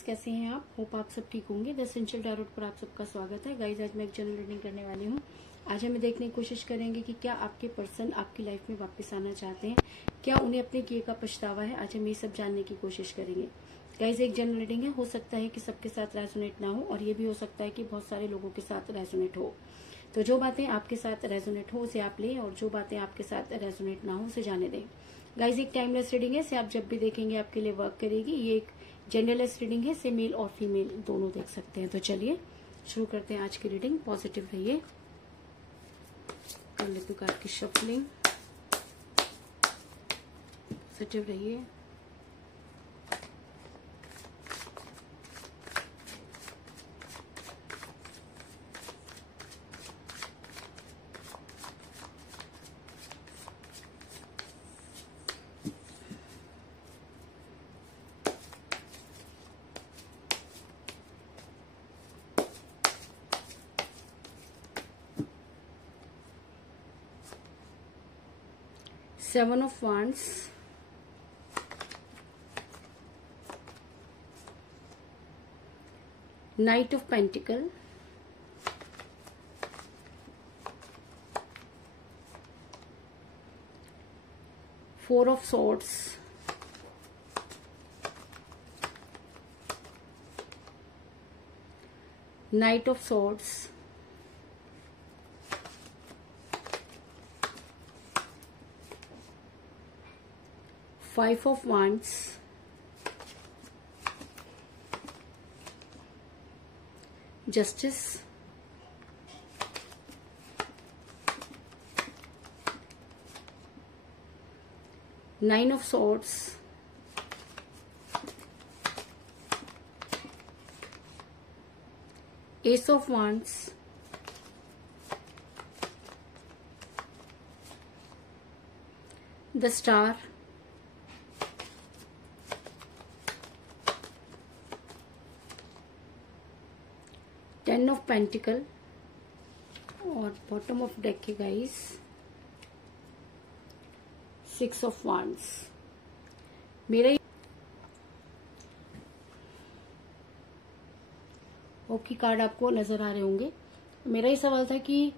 Guys, कैसे हैं आप? होप आप सब ठीक होंगे। द एसेंशियल टैरोट पर आप सबका स्वागत है। गाइज, आज मैं एक जनरल रीडिंग करने वाली हूँ। आज हम देखने की कोशिश करेंगे कि क्या आपके पर्सन आपकी लाइफ में वापस आना चाहते हैं, क्या उन्हें अपने किए का पछतावा है। आज हम ये सब जानने की कोशिश करेंगे। गाइज, एक जनरल रीडिंग है, हो सकता है कि सबके साथ रेजोनेट ना हो और ये भी हो सकता है कि बहुत सारे लोगों के साथ रेजोनेट हो। तो जो बातें आपके साथ रेजोनेट हो उसे आप लें और जो बातें आपके साथ रेजोनेट ना हो उसे जाने दें। गाइज, एक टाइमलेस रीडिंग है, इसे आप जब भी देखेंगे आपके लिए वर्क करेगी। ये एक जनरलेस रीडिंग है, इसे मेल और फीमेल दोनों देख सकते हैं। तो चलिए शुरू करते हैं आज की रीडिंग। पॉजिटिव रहिए, कर लेते कार्ड की शफलिंग। पॉजिटिव रहिए, Seven of Wands, Knight of Pentacle, Four of Swords, Knight of Swords, Five of Wands, Justice, Nine of Swords, Ace of Wands, the Star, Ten of Pentacle और bottom of deck है guys Six of Wands। मेरा okay card आपको नजर आ रहे होंगे। मेरा ही सवाल था कि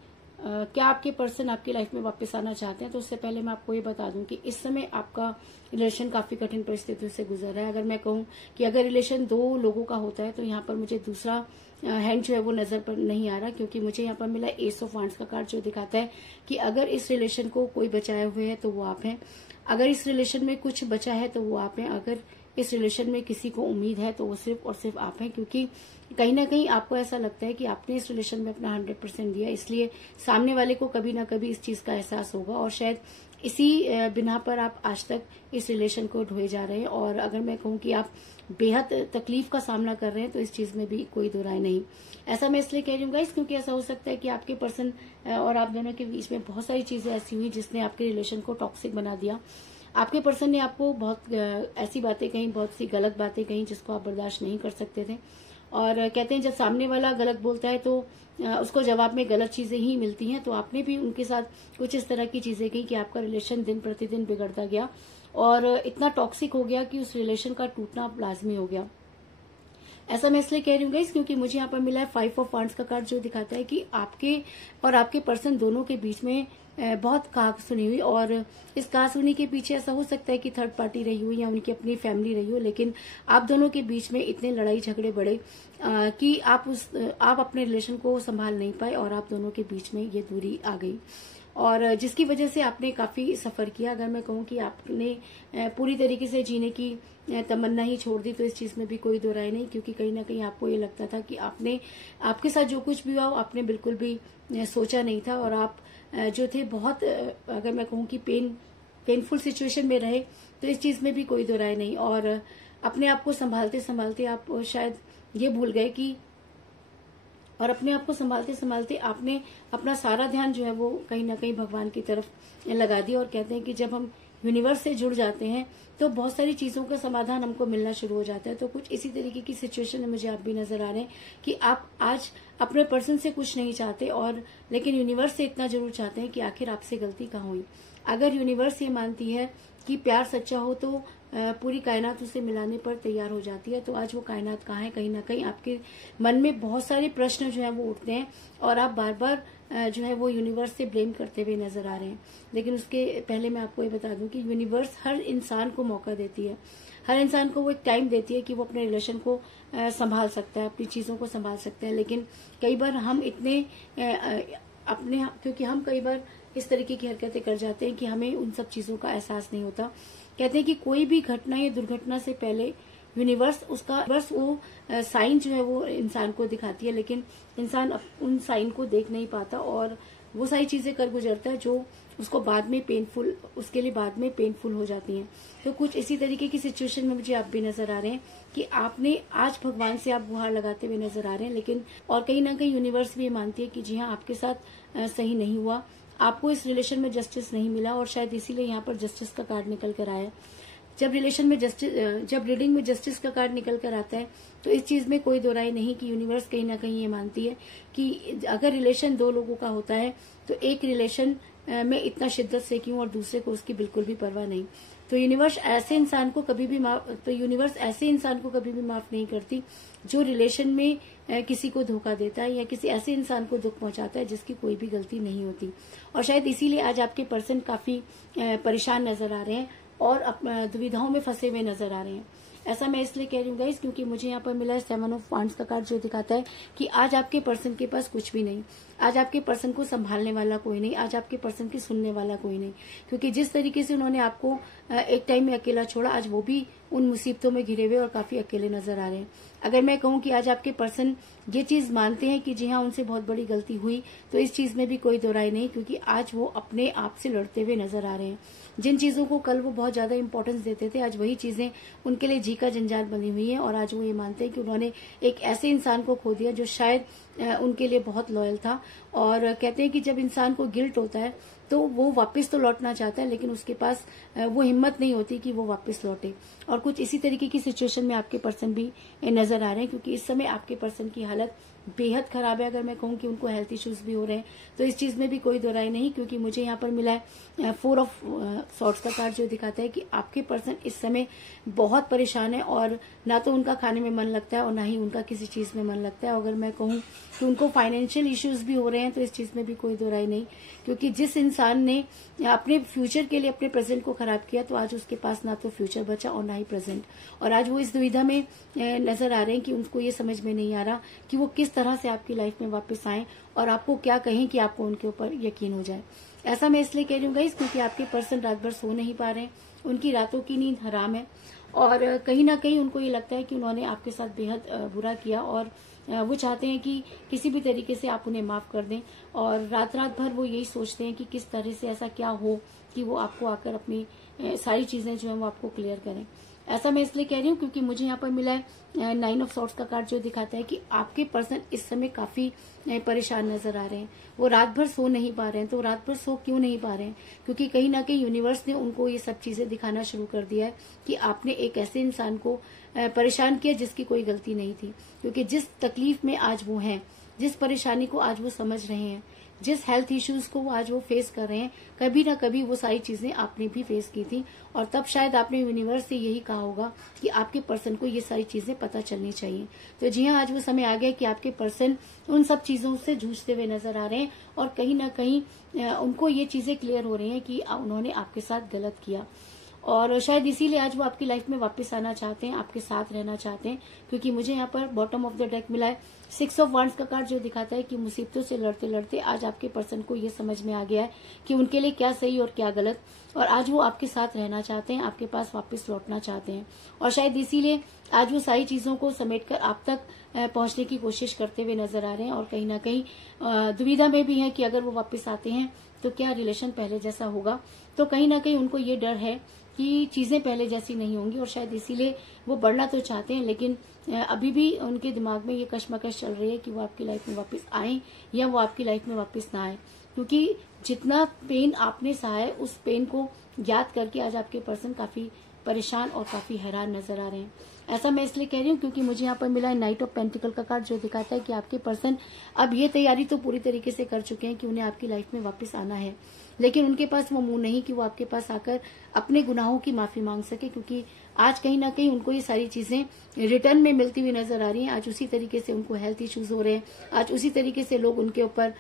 क्या आपके पर्सन आपकी लाइफ में वापस आना चाहते हैं। तो उससे पहले मैं आपको ये बता दूं कि इस समय आपका रिलेशन काफी कठिन परिस्थितियों से गुजर रहा है। अगर मैं कहूं कि अगर रिलेशन दो लोगों का होता है तो यहाँ पर मुझे दूसरा हैंड जो है वो नजर पर नहीं आ रहा, क्योंकि मुझे यहाँ पर मिला एस ऑफ वांड्स का कार्ड, जो दिखाता है कि अगर इस रिलेशन को कोई बचाए हुए है तो वो आप हैं, अगर इस रिलेशन में कुछ बचा है तो वो आप हैं, अगर इस रिलेशन में किसी को उम्मीद है तो वो सिर्फ और सिर्फ आप हैं। क्योंकि कहीं ना कहीं आपको ऐसा लगता है कि आपने इस रिलेशन में अपना 100% दिया, इसलिए सामने वाले को कभी ना कभी इस चीज का एहसास होगा और शायद इसी बिना पर आप आज तक इस रिलेशन को ढोए जा रहे हैं। और अगर मैं कहूँ कि आप बेहद तकलीफ का सामना कर रहे हैं तो इस चीज में भी कोई दो राय नहीं। ऐसा मैं इसलिए कह रही हूँ गाइस, क्योंकि ऐसा हो सकता है कि आपके पर्सन और आप दोनों के बीच में बहुत सारी चीजें ऐसी हुई जिसने आपके रिलेशन को टॉक्सिक बना दिया। आपके पर्सन ने आपको बहुत ऐसी बातें कही, बहुत सी गलत बातें कही जिसको आप बर्दाश्त नहीं कर सकते थे। और कहते हैं जब सामने वाला गलत बोलता है तो उसको जवाब में गलत चीजें ही मिलती हैं। तो आपने भी उनके साथ कुछ इस तरह की चीजें की कि आपका रिलेशन दिन प्रतिदिन बिगड़ता गया और इतना टॉक्सिक हो गया कि उस रिलेशन का टूटना लाजमी हो गया। ऐसा मैं इसलिए कह रही हूँ गाइस क्योंकि मुझे यहाँ पर मिला है फाइव ऑफ वांड्स का कार्ड, जो दिखाता है कि आपके और आपके पर्सन दोनों के बीच में बहुत कहासुनी हुई। और इस कहासुनी के पीछे ऐसा हो सकता है कि थर्ड पार्टी रही हो या उनकी अपनी फैमिली रही हो, लेकिन आप दोनों के बीच में इतने लड़ाई झगड़े बढ़े कि आप अपने रिलेशन को संभाल नहीं पाए और आप दोनों के बीच में ये दूरी आ गई और जिसकी वजह से आपने काफी सफर किया। अगर मैं कहूँ कि आपने पूरी तरीके से जीने की तमन्ना ही छोड़ दी तो इस चीज में भी कोई दो राय नहीं, क्योंकि कहीं ना कहीं आपको ये लगता था कि आपके साथ जो कुछ भी हुआ आपने बिल्कुल भी सोचा नहीं था और आप जो थे बहुत, अगर मैं कहूँ कि पेनफुल सिचुएशन में रहे, तो इस चीज में भी कोई दो राय नहीं। और अपने आप को संभालते संभालते आप शायद ये भूल गए कि, और अपने आप को संभालते संभालते आपने अपना सारा ध्यान जो है वो कहीं ना कहीं भगवान की तरफ लगा दिया। और कहते हैं कि जब हम यूनिवर्स से जुड़ जाते हैं तो बहुत सारी चीजों का समाधान हमको मिलना शुरू हो जाता है। तो कुछ इसी तरीके की सिचुएशन में मुझे आप भी नजर आ रहे हैं कि आप आज अपने पर्सन से कुछ नहीं चाहते और लेकिन यूनिवर्स से इतना जरूर चाहते हैं कि आखिर आपसे गलती कहाँ हुई। अगर यूनिवर्स ये मानती है कि प्यार सच्चा हो तो पूरी कायनात उसे मिलाने पर तैयार हो जाती है। तो आज वो कायनात कहाँ है, कहीं ना कहीं आपके मन में बहुत सारे प्रश्न जो है वो उठते हैं और आप बार बार जो है वो यूनिवर्स से ब्लेम करते हुए नजर आ रहे हैं। लेकिन उसके पहले मैं आपको ये बता दूं कि यूनिवर्स हर इंसान को मौका देती है, हर इंसान को वो एक टाइम देती है कि वो अपने रिलेशन को संभाल सकता है, अपनी चीजों को संभाल सकता है। लेकिन कई बार हम इतने अपने, क्योंकि हम कई बार इस तरीके की हरकतें कर जाते हैं कि हमें उन सब चीजों का एहसास नहीं होता। कहते हैं कि कोई भी घटना या दुर्घटना से पहले यूनिवर्स वो साइन जो है वो इंसान को दिखाती है, लेकिन इंसान उन साइन को देख नहीं पाता और वो सारी चीजें कर गुजरता है जो उसको बाद में पेनफुल, उसके लिए बाद में पेनफुल हो जाती हैं। तो कुछ इसी तरीके की सिचुएशन में मुझे आप भी नजर आ रहे हैं कि आपने आज भगवान से आप गुहार लगाते हुए नजर आ रहे हैं, लेकिन और कहीं ना कहीं यूनिवर्स भी ये मानती है कि जी हाँ, आपके साथ सही नहीं हुआ, आपको इस रिलेशन में जस्टिस नहीं मिला और शायद इसीलिए यहाँ पर जस्टिस का कार्ड निकल कर आया। जब रीडिंग में जस्टिस का कार्ड निकल कर आता है तो इस चीज में कोई दो राय नहीं कि यूनिवर्स कहीं ना कहीं ये मानती है कि अगर रिलेशन दो लोगों का होता है तो एक रिलेशन में इतना शिद्दत से क्यों और दूसरे को उसकी बिल्कुल भी परवाह नहीं। तो यूनिवर्स ऐसे इंसान को कभी भी माफ नहीं करती जो रिलेशन में किसी को धोखा देता है या किसी ऐसे इंसान को दुख पहुंचाता है जिसकी कोई भी गलती नहीं होती। और शायद इसीलिए आज आपके पर्सन काफी परेशान नजर आ रहे हैं और दुविधाओं में फंसे हुए नजर आ रहे हैं। ऐसा मैं इसलिए कह रही हूँ गाइस क्योंकि मुझे यहाँ पर मिला है 7 ऑफ वांड्स का कार्ड, जो दिखाता है कि आज आपके पर्सन के पास कुछ भी नहीं, आज आपके पर्सन को संभालने वाला कोई नहीं, आज आपके पर्सन की सुनने वाला कोई नहीं। क्योंकि जिस तरीके से उन्होंने आपको एक टाइम में अकेला छोड़ा, आज वो भी उन मुसीबतों में घिरे हुए और काफी अकेले नजर आ रहे हैं। अगर मैं कहूँ कि आज आपके पर्सन ये चीज मानते हैं कि जी हाँ, उनसे बहुत बड़ी गलती हुई, तो इस चीज में भी कोई दो राय नहीं, क्योंकि आज वो अपने आप से लड़ते हुए नजर आ रहे हैं। जिन चीजों को कल वो बहुत ज्यादा इंपॉर्टेंस देते थे, आज वही चीजें उनके लिए जी का जंजाल बनी हुई है और आज वो ये मानते हैं कि उन्होंने एक ऐसे इंसान को खो दिया जो शायद उनके लिए बहुत लॉयल था। और कहते हैं कि जब इंसान को गिल्ट होता है तो वो वापस तो लौटना चाहता है, लेकिन उसके पास वो हिम्मत नहीं होती कि वो वापस लौटे। और कुछ इसी तरीके की सिचुएशन में आपके पर्सन भी नजर आ रहे हैं, क्योंकि इस समय आपके पर्सन की हालत बेहद खराब है। अगर मैं कहूँ कि उनको हेल्थ इश्यूज भी हो रहे हैं तो इस चीज में भी कोई दो राय नहीं, क्योंकि मुझे यहाँ पर मिला है 4 ऑफ सॉर्ड्स का कार्ड, जो दिखाता है कि आपके पर्सन इस समय बहुत परेशान है और ना तो उनका खाने में मन लगता है और ना ही उनका किसी चीज में मन लगता है। अगर मैं कहूँ कि उनको फाइनेंशियल इश्यूज भी हो रहे हैं तो इस चीज में भी कोई दो राय नहीं, क्योंकि जिस इंसान ने अपने फ्यूचर के लिए अपने प्रेजेंट को खराब किया तो आज उसके पास ना तो फ्यूचर बचा और ना ही प्रेजेंट। और आज वो इस दुविधा में नजर आ रहे हैं कि उनको ये समझ में नहीं आ रहा कि वो किस तरह से आपकी लाइफ में वापस आए और आपको क्या कहें कि आपको उनके ऊपर यकीन हो जाए। ऐसा मैं इसलिए कह रही हूँ गाइस क्योंकि आपके पर्सन रात भर सो नहीं पा रहे हैं, उनकी रातों की नींद हराम है और कहीं ना कहीं उनको ये लगता है कि उन्होंने आपके साथ बेहद बुरा किया और वो चाहते हैं कि किसी भी तरीके से आप उन्हें माफ कर दें। और रात भर वो यही सोचते हैं कि किस तरह से ऐसा क्या हो कि वो आपको आकर अपनी सारी चीजें जो है वो आपको क्लियर करें। ऐसा मैं इसलिए कह रही हूँ क्योंकि मुझे यहाँ पर मिला है 9 ऑफ सॉर्ड्स का कार्ड, जो दिखाता है कि आपके पर्सन इस समय काफी परेशान नजर आ रहे हैं। वो रात भर सो नहीं पा रहे हैं। तो रात भर सो क्यों नहीं पा रहे हैं? क्योंकि कहीं ना कहीं यूनिवर्स ने उनको ये सब चीजें दिखाना शुरू कर दिया है कि आपने एक ऐसे इंसान को परेशान किया जिसकी कोई गलती नहीं थी। क्योंकि जिस तकलीफ में आज वो हैं, जिस परेशानी को आज वो समझ रहे हैं, जिस हेल्थ इश्यूज को आज वो फेस कर रहे हैं, कभी ना कभी वो सारी चीजें आपने भी फेस की थी और तब शायद आपने यूनिवर्स से यही कहा होगा कि आपके पर्सन को ये सारी चीजें पता चलनी चाहिए। तो जी हाँ, आज वो समय आ गया कि आपके पर्सन उन सब चीजों से जूझते हुए नजर आ रहे हैं और कहीं ना कहीं उनको ये चीजें क्लियर हो रही हैं कि उन्होंने आपके साथ गलत किया और शायद इसीलिए आज वो आपकी लाइफ में वापस आना चाहते हैं, आपके साथ रहना चाहते हैं। क्योंकि मुझे यहाँ पर बॉटम ऑफ द डेक मिला है 6 ऑफ वांड्स का कार्ड, जो दिखाता है कि मुसीबतों से लड़ते लड़ते आज आपके पर्सन को ये समझ में आ गया है कि उनके लिए क्या सही और क्या गलत, और आज वो आपके साथ रहना चाहते हैं, आपके पास वापस लौटना चाहते हैं। और शायद इसीलिए आज वो सारी चीजों को समेटकर आप तक पहुंचने की कोशिश करते हुए नजर आ रहे हैं और कहीं ना कहीं दुविधा में भी है कि अगर वो वापस आते हैं तो क्या रिलेशन पहले जैसा होगा। तो कहीं ना कहीं उनको ये डर है कि चीजें पहले जैसी नहीं होंगी और शायद इसीलिए वो बढ़ना तो चाहते हैं, लेकिन अभी भी उनके दिमाग में ये कश्मकश चल रही है कि वो आपकी लाइफ में वापस आए या वो आपकी लाइफ में वापस ना आए। क्योंकि जितना पेन आपने सहा है उस पेन को याद करके आज आपके पर्सन काफी परेशान और काफी हैरान नजर आ रहे हैं। ऐसा मैं इसलिए कह रही हूँ क्योंकि मुझे यहाँ पर मिला है नाइट ऑफ पेंटिकल का कार्ड, जो दिखाता है कि आपके पर्सन अब ये तैयारी तो पूरी तरीके से कर चुके हैं कि उन्हें आपकी लाइफ में वापस आना है, लेकिन उनके पास वो मुंह नहीं कि वो आपके पास आकर अपने गुनाहों की माफी मांग सके। क्योंकि आज कहीं ना कहीं उनको ये सारी चीजें रिटर्न में मिलती हुई नजर आ रही हैं। आज उसी तरीके से उनको हेल्थ इश्यूज हो रहे हैं, आज उसी तरीके से लोग उनके ऊपर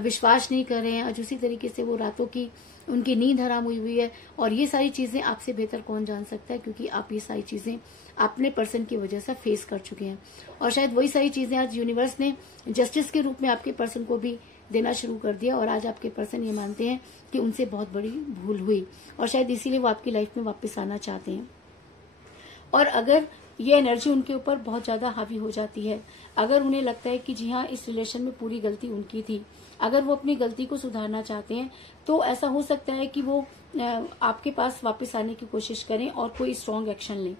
विश्वास नहीं कर रहे हैं, आज उसी तरीके से वो रातों की उनकी नींद हराम हुई है। और ये सारी चीजें आपसे बेहतर कौन जान सकता है, क्योंकि आप ये सारी चीजें अपने पर्सन की वजह से फेस कर चुके हैं। और शायद वही सारी चीजें आज यूनिवर्स ने जस्टिस के रूप में आपके पर्सन को भी देना शुरू कर दिया, और आज आपके पर्सन ये मानते हैं कि उनसे बहुत बड़ी भूल हुई, और शायद इसीलिए वो आपकी लाइफ में वापस आना चाहते हैं। और अगर ये एनर्जी उनके ऊपर बहुत ज्यादा हावी हो जाती है, अगर उन्हें लगता है कि जी हाँ इस रिलेशन में पूरी गलती उनकी थी, अगर वो अपनी गलती को सुधारना चाहते हैं, तो ऐसा हो सकता है कि वो आपके पास वापस आने की कोशिश करें और कोई स्ट्रॉन्ग एक्शन लें।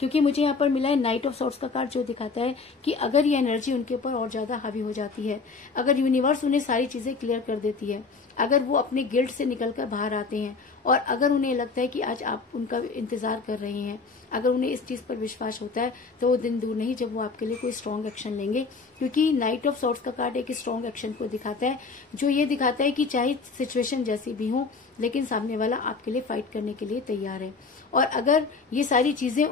क्योंकि मुझे यहाँ पर मिला है नाइट ऑफ सॉर्ड्स का कार्ड, जो दिखाता है कि अगर ये एनर्जी उनके ऊपर और ज्यादा हावी हो जाती है, अगर यूनिवर्स उन्हें सारी चीजें क्लियर कर देती है, अगर वो अपने गिल्ट से निकलकर बाहर आते हैं, और अगर उन्हें लगता है कि आज आप उनका इंतजार कर रहे हैं, अगर उन्हें इस चीज पर विश्वास होता है, तो वो दिन दूर नहीं जब वो आपके लिए कोई स्ट्रॉन्ग एक्शन लेंगे। क्योंकि नाइट ऑफ सॉर्ड्स का कार्ड एक स्ट्रॉन्ग एक्शन को दिखाता है, जो ये दिखाता है कि चाहे सिचुएशन जैसी भी हो, लेकिन सामने वाला आपके लिए फाइट करने के लिए तैयार है। और अगर ये सारी चीजें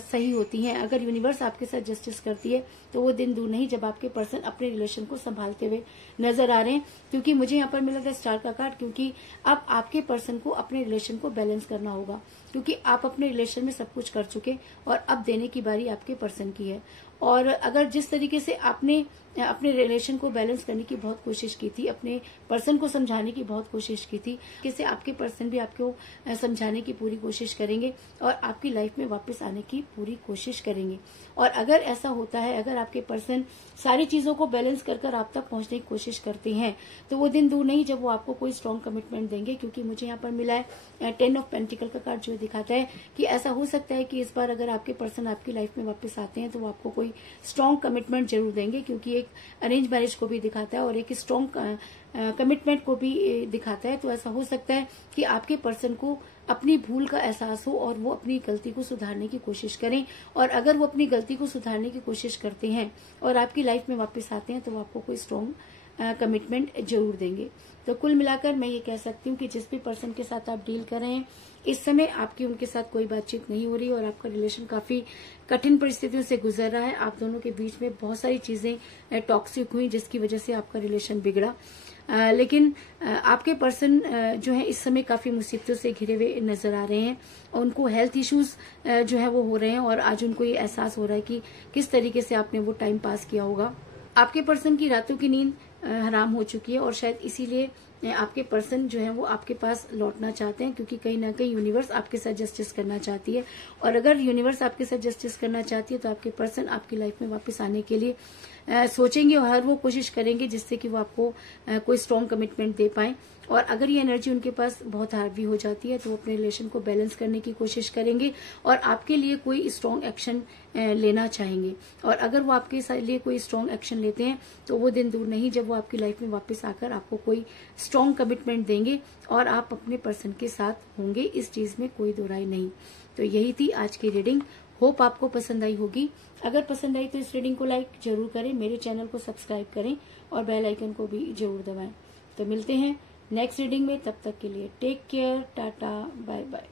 सही होती हैं, अगर यूनिवर्स आपके साथ जस्टिस करती है, तो वो दिन दूर नहीं जब आपके पर्सन अपने रिलेशन को संभालते हुए नजर आ रहे हैं। क्योंकि मुझे यहाँ पर मिला था स्टार का कार्ड, क्योंकि अब आपके पर्सन को अपने रिलेशन को बैलेंस करना होगा, क्योंकि आप अपने रिलेशन में सब कुछ कर चुके और अब देने की बारी आपके पर्सन की है। और अगर जिस तरीके से आपने अपने रिलेशन को बैलेंस करने की बहुत कोशिश की थी, अपने पर्सन को समझाने की बहुत कोशिश की थी, कैसे आपके पर्सन भी आपको समझाने की पूरी कोशिश करेंगे और आपकी लाइफ में वापस आने की पूरी कोशिश करेंगे। और अगर ऐसा होता है, अगर आपके पर्सन सारी चीजों को बैलेंस कर आप तक पहुंचने की कोशिश करते हैं, तो वो दिन दूर नहीं जब वो आपको कोई स्ट्रॉन्ग कमिटमेंट देंगे। क्योंकि मुझे यहाँ पर मिला है 10 ऑफ पेंटिकल का कार्ड, जो दिखाता है कि ऐसा हो सकता है कि इस बार अगर आपके पर्सन आपकी लाइफ में वापस आते हैं, तो वो आपको कोई स्ट्रॉन्ग कमिटमेंट जरूर देंगे। क्योंकि एक अरेंज मैरिज को भी दिखाता है और एक स्ट्रॉन्ग कमिटमेंट को भी दिखाता है। तो ऐसा हो सकता है कि आपके पर्सन को अपनी भूल का एहसास हो और वो अपनी गलती को सुधारने की कोशिश करें। और अगर वो अपनी गलती को सुधारने की कोशिश करते हैं और आपकी लाइफ में वापस आते हैं, तो वो आपको कोई स्ट्रॉन्ग कमिटमेंट जरूर देंगे। तो कुल मिलाकर मैं ये कह सकती हूँ कि जिस भी पर्सन के साथ आप डील कर रहे हैं, इस समय आपकी उनके साथ कोई बातचीत नहीं हो रही और आपका रिलेशन काफी कठिन परिस्थितियों से गुजर रहा है। आप दोनों के बीच में बहुत सारी चीजें टॉक्सिक हुई, जिसकी वजह से आपका रिलेशन बिगड़ा। लेकिन आपके पर्सन जो है इस समय काफी मुसीबतों से घिरे हुए नजर आ रहे हैं और उनको हेल्थ इश्यूज जो है वो हो रहे हैं। और आज उनको ये एहसास हो रहा है कि किस तरीके से आपने वो टाइम पास किया होगा। आपके पर्सन की रातों की नींद हराम हो चुकी है और शायद इसीलिए आपके पर्सन जो है वो आपके पास लौटना चाहते हैं। क्योंकि कहीं ना कहीं यूनिवर्स आपके साथ जस्टिस करना चाहती है, और अगर यूनिवर्स आपके साथ जस्टिस करना चाहती है, तो आपके पर्सन आपकी लाइफ में वापस आने के लिए सोचेंगे और हर वो कोशिश करेंगे जिससे कि वो आपको कोई स्ट्रॉन्ग कमिटमेंट दे पाए। और अगर ये एनर्जी उनके पास बहुत हावी हो जाती है, तो वो अपने रिलेशन को बैलेंस करने की कोशिश करेंगे और आपके लिए कोई स्ट्रॉन्ग एक्शन लेना चाहेंगे। और अगर वो आपके लिए कोई स्ट्रॉन्ग एक्शन लेते हैं, तो वो दिन दूर नहीं जब वो आपकी लाइफ में वापस आकर आपको कोई स्ट्रॉन्ग कमिटमेंट देंगे और आप अपने पर्सन के साथ होंगे। इस चीज में कोई दो राय नहीं। तो यही थी आज की रीडिंग। होप आपको पसंद आई होगी। अगर पसंद आई तो इस रीडिंग को लाइक जरूर करें, मेरे चैनल को सब्सक्राइब करें और बेल आइकन को भी जरूर दबाएं। तो मिलते हैं नेक्स्ट रीडिंग में, तब तक के लिए take care, tata, bye bye.